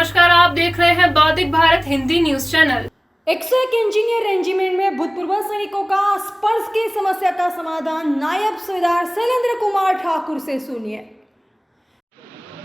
नमस्कार, आप देख रहे हैं बौद्धिक Bharat Hindi news channel. 101 engineer regiment में भूतपूर्व सैनिकों का स्पर्श की समस्या का समाधान नायब सूबेदार शैलेंद्र कुमार ठाकुर से सुनिए।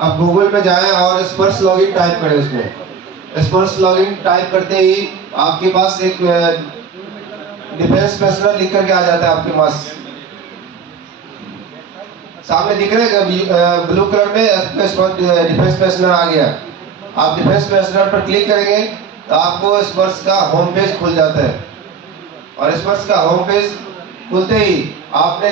अब गूगल में जाएं और स्पर्श लॉगिन टाइप करें। उसमें स्पर्श लॉगिन टाइप करते ही आपके पास एक डिफेंस पर्सनल लिख करके आ जाता है। आपके पास सामने दिख रहा है ब्लू कलर में डिफेंस पर्सनल आ गया। आप डिफेंस पर्सनल पर क्लिक करेंगे तो आपको स्पर्श का होम पेज खुल जाता है। और स्पर्श का होम पेज खुलते ही आपने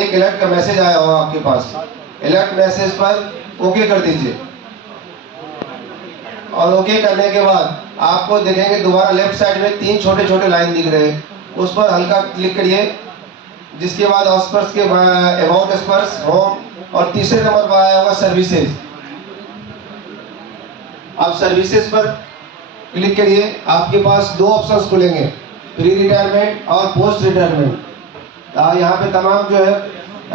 एक अलर्ट का मैसेज आया होगा आपके पास। अलर्ट मैसेज पर ओके कर दीजिए और ओके करने के बाद आपको देखेंगे दोबारा लेफ्ट साइड में 3 छोटे छोटे लाइन दिख रहे हैं। उस पर हल्का क्लिक करिए, जिसके बाद स्पर्श के अबाउट स्पर्श, होम और तीसरे नंबर पर आया होगा सर्विसेज। आप सर्विसेज पर क्लिक करिए। आपके पास 2 ऑप्शंस खुलेंगे, प्री रिटायरमेंट और पोस्ट रिटायरमेंट। यहाँ पे तमाम जो है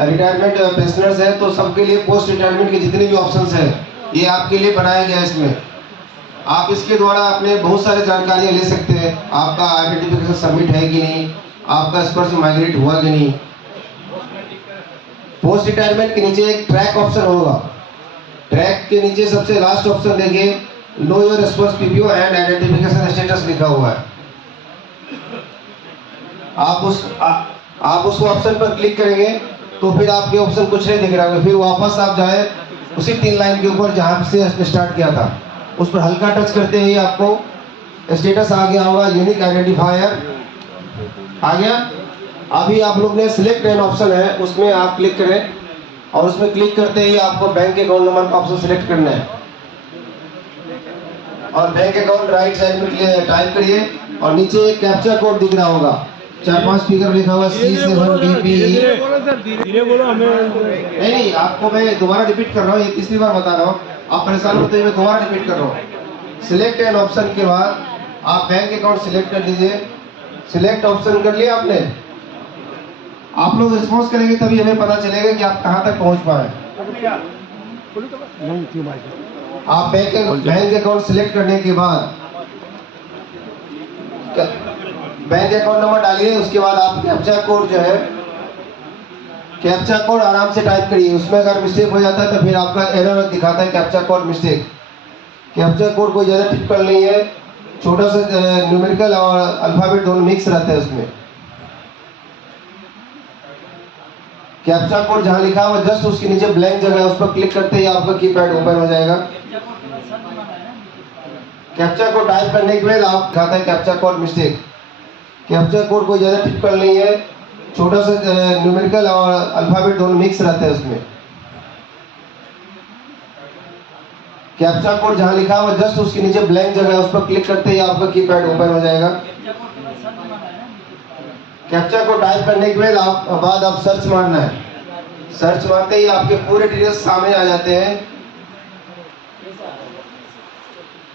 रिटायरमेंट पेंशनर्स है, तो सबके लिए पोस्ट रिटायरमेंट के जितने भी ऑप्शंस हैं ये आपके लिए बनाया गया है। इसमें आप इसके द्वारा अपने बहुत सारे जानकारियाँ ले सकते हैं। आपका आइडेंटिफिकेशन सबमिट है कि नहीं, आपका स्पर्श माइग्रेट हुआ कि नहीं। पोस्ट रिटायरमेंट के नीचे एक ट्रैक ऑप्शन होगा। ट्रैक के नीचे सबसे लास्ट ऑप्शन देखिए, नो योर स्पर्श पीपीओ एंड आइडेंटिफिकेशन स्टेटस लिखा हुआ है। आप उस ऑप्शन पर क्लिक करेंगे तो फिर आपके ऑप्शन कुछ नहीं दिख रहा होगा। फिर वापस आप जाए उसी 3 लाइन के ऊपर जहां से स्टार्ट किया था, उस पर हल्का टच करते ही आपको स्टेटस आ गया होगा, यूनिक आइडेंटिफायर आ गया। अभी आप लोग ने सिलेक्ट एन ऑप्शन है, उसमें आप क्लिक करें और उसमें क्लिक करते ही आपको बैंक अकाउंट नंबर का ऑप्शन सिलेक्ट करना है और बैंक अकाउंट राइट साइड में टाइप करिए और नीचे एक कैप्चा कोड दिख रहा होगा, 4-5 फिगर लिखा हुआ C7DP। धीरे बोलो, हमें नहीं, आपको मैं दोबारा रिपीट कर रहा हूँ, ये तीसरी बार बता रहा हूँ, आप परेशान होते हैं, मैं दोबारा रिपीट कर रहा हूँ। सिलेक्ट एन ऑप्शन के बाद आप बैंक अकाउंट सिलेक्ट कर लीजिए। सिलेक्ट ऑप्शन कर लिया आपने। आप लोग रिस्पॉन्स करेंगे तभी हमें पता चलेगा कि आप कहां तक पहुंच पाए। आप बैंक अकाउंट सिलेक्ट करने के बाद बैंक अकाउंट नंबर डालिए। उसके बाद आप कैप्चा कोड जो है, कैप्चा कोड आराम से टाइप करिए। उसमें अगर मिस्टेक हो जाता है तो फिर आपका एरर दिखाता है, captcha code mistake. Captcha code कोई ज़्यादा टिपिकल नहीं है, छोटा सा न्यूमेरिकल और अल्फाबेट दोनों मिक्स रहता है उसमें। कैप्चा कोड जहां लिखा हुआ जस्ट उसके नीचे ब्लैंक जगह है, उस पर क्लिक करते ही आपका कीपैड ओपन हो जाएगा। कैप्चा कोड टाइप करने के बाद आप दिखाता है captcha code mistake. Captcha code कोई ज़्यादा टिपिकल नहीं है, छोटा सा न्यूमेरिकल और अल्फाबेट दोनों मिक्स रहता है उसमें। कैप्चा कोड जहां लिखा हुआ जस्ट उसके नीचे ब्लैंक जगह है, उस पर क्लिक करते ही आपका कीपैड ओपन हो जाएगा। कैप्चा कोड टाइप करने के बाद आप सर्च मारना है। सर्च मारते ही आपके पूरे डिटेल्स सामने आ जाते हैं।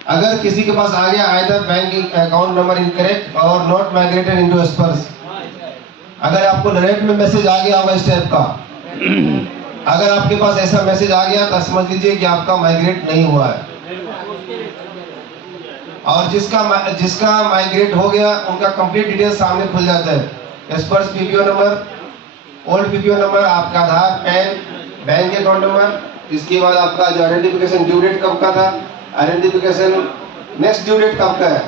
अगर किसी के पास आ गया either bank account number incorrect और नॉट माइग्रेटेड इनटू स्पर्श, अगर आपको डायरेक्ट में मैसेज आ गया होगा इस टाइप का, अगर आपके पास ऐसा मैसेज आ गया तो समझ लीजिए कि आपका माइग्रेट नहीं हुआ है। और जिसका माइग्रेट हो गया उनका कंप्लीट डिटेल्स सामने खुल जाता है। स्पर्श PPO number, old PPO number, आपका आधार, पैन, बैंक अकाउंट नंबर, इसके बाद आपका जो आइडेंटिफिकेशन ड्यू डेट कब का था, आइडेंटिफिकेशन नेक्स्ट ड्यू डेट कब का है,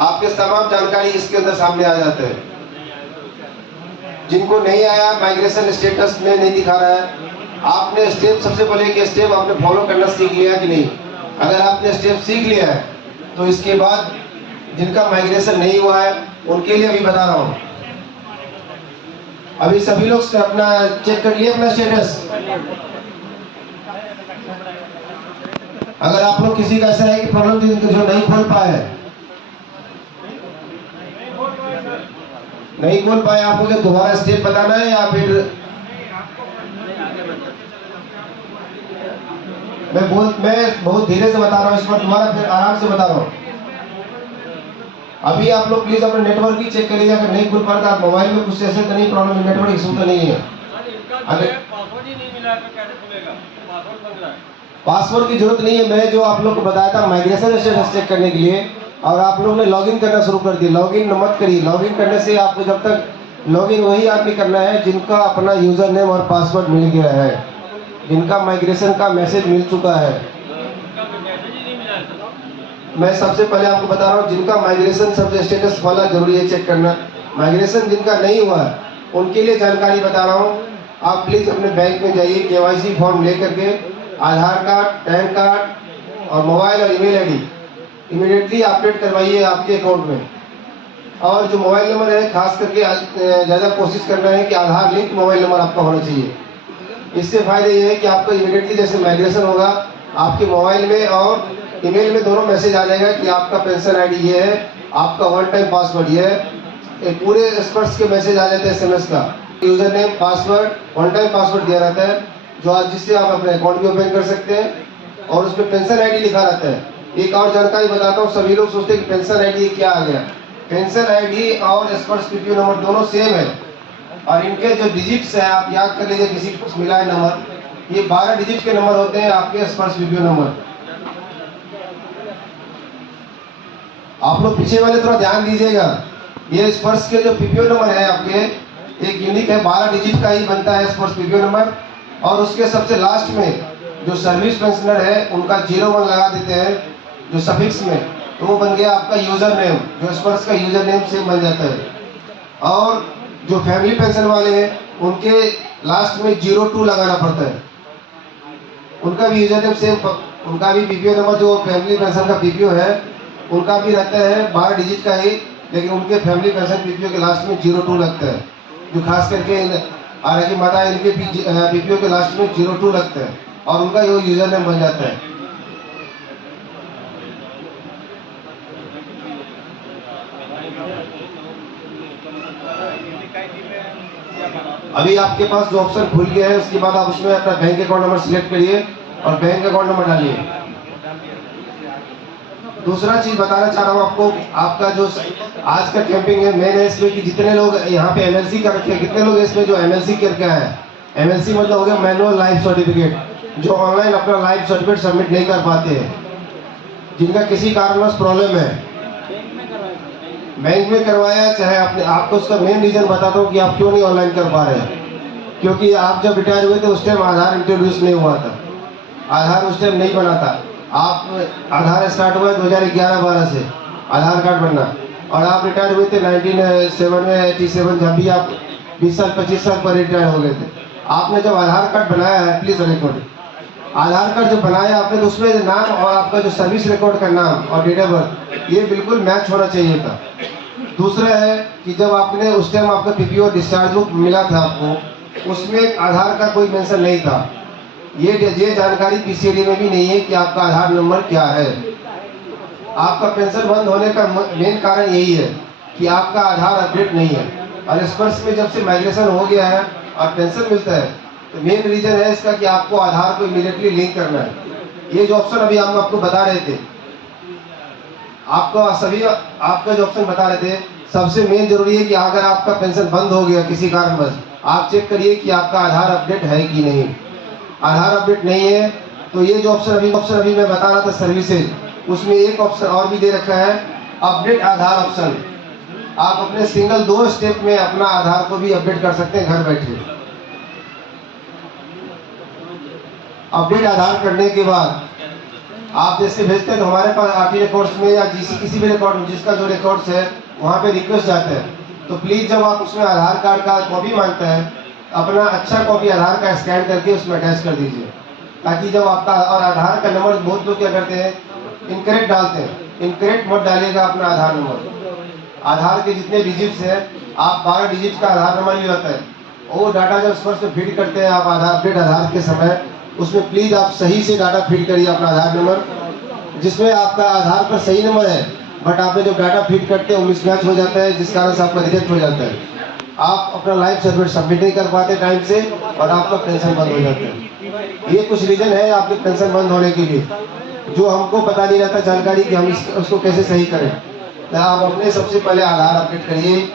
आपके तमाम जानकारी इसके अंदर सामने आ जाते हैं। जिनको नहीं आया, माइग्रेशन स्टेटस में नहीं दिखा रहा है, आपने स्टेप सबसे पहले कि स्टेप आपने फॉलो करना सीख लिया कि नहीं। अगर आपने स्टेप सीख लिया है तो इसके बाद जिनका माइग्रेशन नहीं हुआ है उनके लिए अभी बता रहा हूँ। अभी सभी लोग अपना चेक कर लिए अपना स्टेटस। अगर आप लोग किसी का ऐसा है कि प्रॉब्लम जो नहीं खोल पाए, आपको क्या दोबारा स्टेप बताना है या फिर मैं बहुत धीरे से बता रहा हूँ, इस पर दोबारा फिर आराम से बता रहा हूँ। अभी आप लोग प्लीज अपना नेटवर्क ही चेक करिए। अगर नहीं खुल पाता, आप मोबाइल में कुछ ऐसे तो नहीं प्रॉब्लम, नेटवर्क इशू तो नहीं है। अगर पासवर्ड की जरूरत नहीं है। मैं जो आप लोग को बताया था माइग्रेशन स्टेटस चेक करने के लिए, और आप लोग ने लॉगिन करना शुरू कर दिया। लॉगिन मत करिए। लॉगिन करने से आपको जब तक लॉगिन वही आदमी करना है जिनका अपना यूजर नेम और पासवर्ड मिल गया है, जिनका माइग्रेशन का मैसेज मिल चुका है। मैं सबसे पहले आपको बता रहा हूँ, जिनका माइग्रेशन सबसे स्टेटस वाला जरूरी है चेक करना। माइग्रेशन जिनका नहीं हुआ है उनके लिए जानकारी बता रहा हूँ। आप प्लीज अपने बैंक में जाइए, KYC फॉर्म ले करके आधार कार्ड, पैन कार्ड और मोबाइल और ईमेल आईडी इमीडिएटली अपडेट करवाइए आपके अकाउंट में। और जो मोबाइल नंबर है, खास करके ज़्यादा कोशिश करना है कि आधार लिंक मोबाइल नंबर आपका होना चाहिए। इससे फायदा ये है कि आपको इमीडिएटली जैसे माइग्रेशन होगा, आपके मोबाइल में और ईमेल में दोनों मैसेज आ जाएगा कि आपका पेंशन आईडी ये है, आपका वन टाइम पासवर्ड ये है। पूरे स्पर्श के मैसेज आ जाते हैं SMS का। User name, password, one time password दिया रहता है, जो आज जिससे आप अपने अकाउंट भी ओपन कर सकते हैं। और उसमें पेंशन आईडी लिखा रहता है। एक और जानकारी बताता हूँ, सभी लोग सोचते हैं कि पेंशन आईडी क्या आ गया। पेंशन आईडी और स्पर्श PPO नंबर दोनों सेम है, और इनके जो डिजिट्स है आप याद कर लीजिए, किसी को कुछ मिला है नंबर, ये 12 डिजिट के नंबर होते हैं आपके स्पर्श PPO नंबर। आप लोग पीछे वाले थोड़ा ध्यान दीजिएगा। ये स्पर्श के जो PPO नंबर है आपके, एक यूनिक है, 12 डिजिट का ही बनता है स्पर्श PPO नंबर। और उसके सबसे लास्ट में जो सर्विस पेंशनर है उनका 01 लगा देते हैं जो सफिक्स में, तो वो बन गया आपका यूजर नेम, जो स्पर्श का यूजर नेम सेम बन जाता है। और जो फैमिली पेंशन वाले हैं उनके लास्ट में 02 लगाना पड़ता है। उनका भी यूजर नेम सेम, उनका भी PPO नंबर जो फैमिली पेंशन का PPO है उनका भी रहता है 12 डिजिट का ही, लेकिन उनके फैमिली पेंशन PPO के लास्ट में 02 लगता है। जो खास करके हालांकि माता इनके PPO के लास्ट में 02 लगता है और उनका ये यूजर नेम बन जाता है। अभी आपके पास जो ऑप्शन खुल गया है उसके बाद आप उसमें अपना बैंक अकाउंट नंबर सिलेक्ट करिए और बैंक अकाउंट नंबर डालिए। दूसरा चीज बताना चाह रहा हूँ आपको, आपका जो आज का कैंपिंग है मेन है इसमें कि जितने लोग यहाँ पे MLC कर रखे हैं, कितने लोग इसमें जो MLC करके आए हैं। MLC मतलब हो गया मैनुअल लाइफ सर्टिफिकेट, जो ऑनलाइन अपना लाइफ सर्टिफिकेट सबमिट नहीं कर पाते हैं, जिनका किसी कारणवश प्रॉब्लम है। बैंक में करवाया चाहे आपने, आपको उसका मेन रीजन बताता हूँ कि आप क्यों नहीं ऑनलाइन कर पा रहे हैं। क्योंकि आप जब रिटायर हुए थे उस टाइम आधार इंट्रोड्यूस नहीं हुआ था, आधार उस टाइम नहीं बना था। आप आधार स्टार्ट हुआ 2011-12 से आधार कार्ड बनना, और आप रिटायर हुए थे 1987 जब भी आप 20 साल 25 साल पर रिटायर हो गए थे। आपने जब आधार कार्ड बनाया है, प्लीज रिकॉर्ड, आधार कार्ड जो बनाया आपने तो उसमें नाम और आपका जो सर्विस रिकॉर्ड का नाम और डेट ऑफ बर्थ ये बिल्कुल मैच होना चाहिए था। दूसरा है कि जब आपने उस टाइम आपका PPO डिस्चार्ज बुक मिला था आपको, उसमें आधार का कोई मेंशन नहीं था। ये जानकारी PCD में भी नहीं है कि आपका आधार नंबर क्या है। आपका पेंशन बंद होने का मेन कारण यही है कि आपका आधार अपडेट नहीं है। और स्पर्श में जब से माइग्रेशन हो गया है और पेंशन मिलता है तो मेन रीजन है इसका कि आपको आधार को इमीडिएटली लिंक करना है। ये जो ऑप्शन अभी हम आपको बता रहे थे, आपका जो ऑप्शन बता रहे थे, सबसे मेन जरूरी है कि अगर आपका पेंशन बंद हो गया किसी कारणवश, आप चेक करिए कि आपका आधार अपडेट है कि नहीं। आधार अपडेट नहीं है तो ये जो ऑप्शन अभी मैं बता रहा था सर्विसेज, उसमें एक ऑप्शन और भी दे रखा है, अपडेट आधार ऑप्शन। आप अपने सिंगल 2 स्टेप में अपना आधार को भी अपडेट कर सकते हैं घर बैठे। अपडेट आधार करने के बाद आप जैसे भेजते हैं तो हमारे पास RT रिकॉर्ड्स में या किसी भी रिकॉर्ड में जिसका जो रिकॉर्ड्स है वहाँ पे रिक्वेस्ट जाता है। तो प्लीज जब आप उसमें आधार कार्ड का कॉपी मांगता है, अपना अच्छा कॉपी आधार का स्कैन करके उसमें अटैच कर दीजिए, ताकि जब आपका और आधार का नंबर बहुत लोग क्या करते हैं इनकरेक्ट डालते हैं। इनकरेक्ट मत डालिएगा अपना आधार नंबर। आधार के जितने डिजिट्स हैं, आप 12 डिजिट का आधार नंबर भी होता है, वो डाटा जब स्पर्श में फीड करते हैं आप अपडेट आधार के समय, उसमें प्लीज आप सही से डाटा फीड करिए अपना आधार नंबर, जिसमें आपका आधार पर सही नंबर है बट आपने जो डाटा फीड करते हैं वो मिसमैच हो जाता है, जिस कारण से आपका रिजेक्ट हो जाता है। आप अपना लाइफ सर्टिफिकेट सबमिट नहीं कर पाते टाइम से और आपका पेंशन बंद हो जाता है। ये कुछ रीजन है आपके पेंशन बंद होने के लिए, जो हमको पता नहीं रहता जानकारी कि हम उसको कैसे सही करें। तो आप अपने सबसे पहले आधार अपडेट करिए।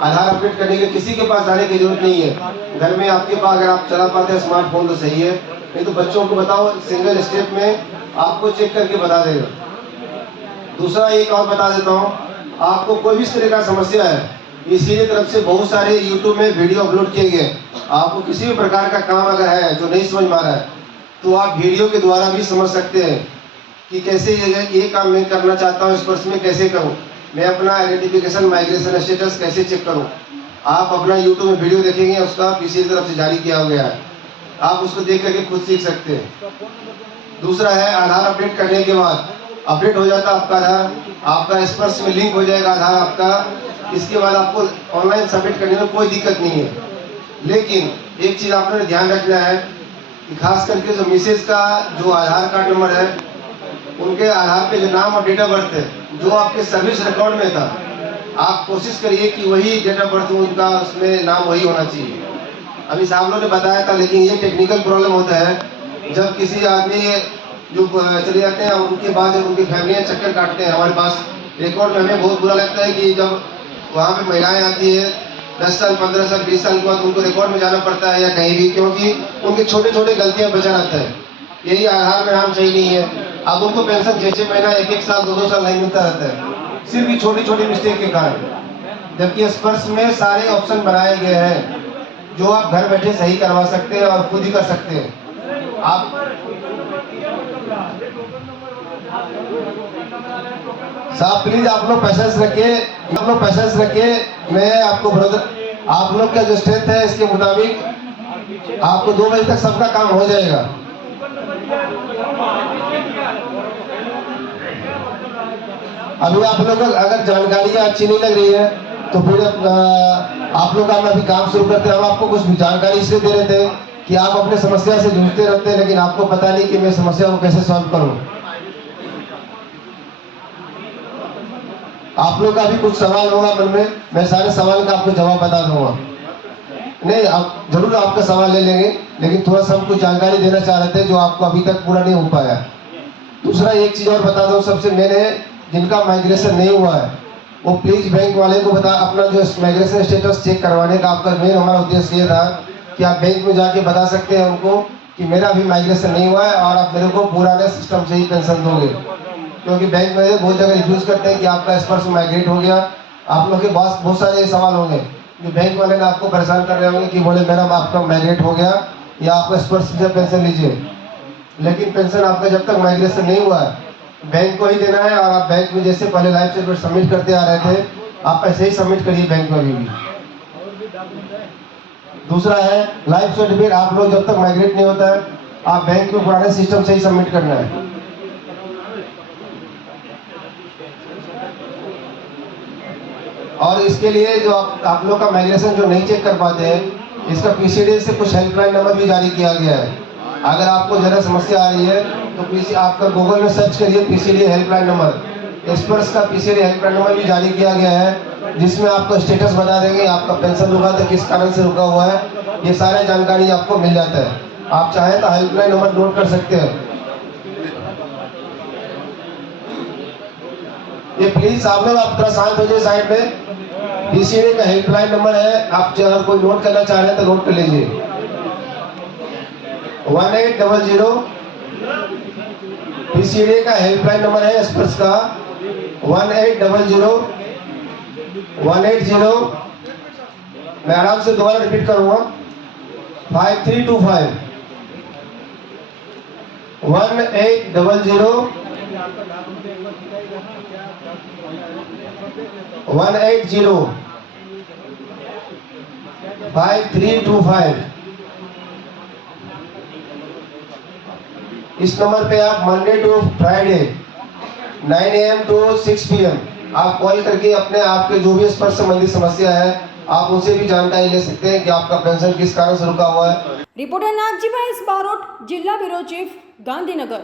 आधार अपडेट करने के लिए किसी के पास जाने की जरूरत नहीं है, घर में आपके पास अगर आप चला पाते हैं स्मार्टफोन तो सही है, नहीं तो बच्चों को बताओ, सिंगल स्टेप में आपको चेक करके बता देगा। दूसरा एक और बता देता हूँ, आपको कोई भी इस तरह का समस्या है, इसीलिए तरफ से बहुत सारे YouTube में वीडियो अपलोड किए गए। आपको किसी भी प्रकार का काम अगर है जो नहीं समझ में आ रहा है, तो आप वीडियो के द्वारा भी समझ सकते हैं कि कैसे ये काम मैं करना चाहता हूँ, इस पर्स में कैसे करूँ, मैं अपना आइडेंटिफिकेशन माइग्रेशन स्टेटस कैसे चेक करूँ। आप अपना YouTube में वीडियो देखेंगे, उसका पीसी की तरफ से जारी किया गया है, आप उसको देख करके खुद सीख सकते हैं। दूसरा है आधार अपडेट करने के बाद अपडेट हो जाता है आपका आधार, आपका स्पर्श में लिंक हो जाएगा आधार आपका। इसके बाद आपको ऑनलाइन सबमिट करने में कोई दिक्कत नहीं है। लेकिन एक चीज़ आपने ध्यान रखना है कि खास करके जो मिसेज का जो आधार कार्ड नंबर है, उनके आधार पे जो नाम और डेट ऑफ बर्थ है जो आपके सर्विस रिकॉर्ड में था, आप कोशिश करिए कि वही डेट ऑफ बर्थ उनका उसमें नाम वही होना चाहिए। अभी साहब लोगों ने बताया था, लेकिन ये टेक्निकल प्रॉब्लम होता है जब किसी आदमी जो चले जाते हैं, उनके बाद जब उनकी फैमिलियाँ चक्कर काटते हैं हमारे पास रिकॉर्ड में, हमें बहुत बुरा लगता है कि जब वहाँ पे महिलाएं आती है 10 साल 15 साल 20 साल के बाद उनको रिकॉर्ड में जाना पड़ता है या कहीं भी, क्योंकि उनकी छोटे छोटे गलतियाँ बचा रहता है। यही आधार में नाम सही नहीं है, अब उनको पेंशन 6-6 महीना 1-1 साल 2-2 साल नहीं मिलता रहता है, सिर्फ ये छोटी छोटी मिस्टेक के कारण। जबकि स्पर्श में सारे ऑप्शन बनाए गए हैं जो आप घर बैठे सही करवा सकते हैं और खुद ही कर सकते हैं। आप साहब प्लीज आप लोग पैसेंस रखिए, मैं आपको ब्रदर आप लोग का जो स्ट्रेंथ है इसके मुताबिक आपको 2 बजे तक सबका काम हो जाएगा। अभी आप लोग अगर जानकारी अच्छी नहीं लग रही है तो फिर आप लोग अभी काम शुरू करते हैं। हम आपको कुछ जानकारी इसलिए दे रहे थे कि आप अपने समस्या से जूझते रहते हैं, लेकिन आपको पता नहीं कि मैं समस्या को कैसे सॉल्व करूं। आप लोग का भी कुछ सवाल होगा मन में, मैं सारे सवाल का आपको जवाब बता दूंगा। नहीं, आप जरूर आपका सवाल ले लेंगे, लेकिन थोड़ा सा हम कुछ जानकारी देना चाह रहे थे जो आपको अभी तक पूरा नहीं हो पाया। दूसरा एक चीज और बता दूं, सबसे मेन है जिनका माइग्रेशन नहीं हुआ है वो प्लीज बैंक वाले को बता, अपना जो माइग्रेशन स्टेटस चेक करवाने का आपका मेन हमारा उद्देश्य ये था कि आप बैंक में जाके बता सकते हैं उनको कि मेरा भी माइग्रेशन नहीं हुआ है और आप मेरे को पुराने सिस्टम से ही पेंशन दोगे। क्योंकि बैंक में बहुत जगह रिफ्यूज करते हैं कि आपका स्पर्श माइग्रेट हो गया। आप लोग के पास बहुत सारे सवाल होंगे जो बैंक वाले ने आपको परेशान कर रहे होंगे कि बोले मेरा आपका माइग्रेट हो गया या आपका स्पर्श से पेंशन लीजिए, लेकिन पेंशन आपका जब तक माइग्रेशन नहीं हुआ है बैंक को ही देना है। और आप बैंक में जैसे पहले लाइफ सर्टिफिकेट सबमिट करते आ रहे थे, आप ऐसे ही सबमिट करिए बैंक में भी। दूसरा है लाइफ सर्टिफिकेट आप लोग जब तक माइग्रेट नहीं होता है आप बैंक में पुराने सिस्टम से ही सबमिट करना है। और इसके लिए जो आप लोग का माइग्रेशन जो नहीं चेक कर पाते हैं, इसका पीसीडी से कुछ हेल्पलाइन नंबर भी जारी किया गया है। अगर आपको ज़रा समस्या आ रही है तो आपका गूगल में सर्च करिए पीसीडी हेल्पलाइन नंबर। स्पर्श का पीसीडी हेल्पलाइन नंबर भी जारी किया गया है जिसमें आपको स्टेटस बता देंगे, आपका पेंशन रुका था किस कारण से रुका हुआ है, ये सारी जानकारी आपको मिल जाता है। आप चाहें तो हेल्पलाइन नंबर नोट कर सकते हैं। ये प्लीज आप लोग आप थोड़ा शांत हो जाए साइड में। पीसीडी का हेल्पलाइन नंबर है, आप अगर कोई नोट करना चाह रहे हैं तो नोट कर लीजिए। 1800 पीसीडी का हेल्पलाइन नंबर है स्पर्श का 1800 180। मैं आराम से दोबारा रिपीट करूंगा 5325 1800 180 5325। इस नंबर पे आप Monday to Friday 9 AM to 6 PM आप कॉल करके अपने आपके जो भी स्पर्श संबंधी समस्या है आप उनसे भी जानकारी ले सकते हैं कि आपका पेंशन किस कारण से रुका हुआ है। रिपोर्टर नागजीभाई बारोट, जिला ब्यूरो चीफ, गांधीनगर।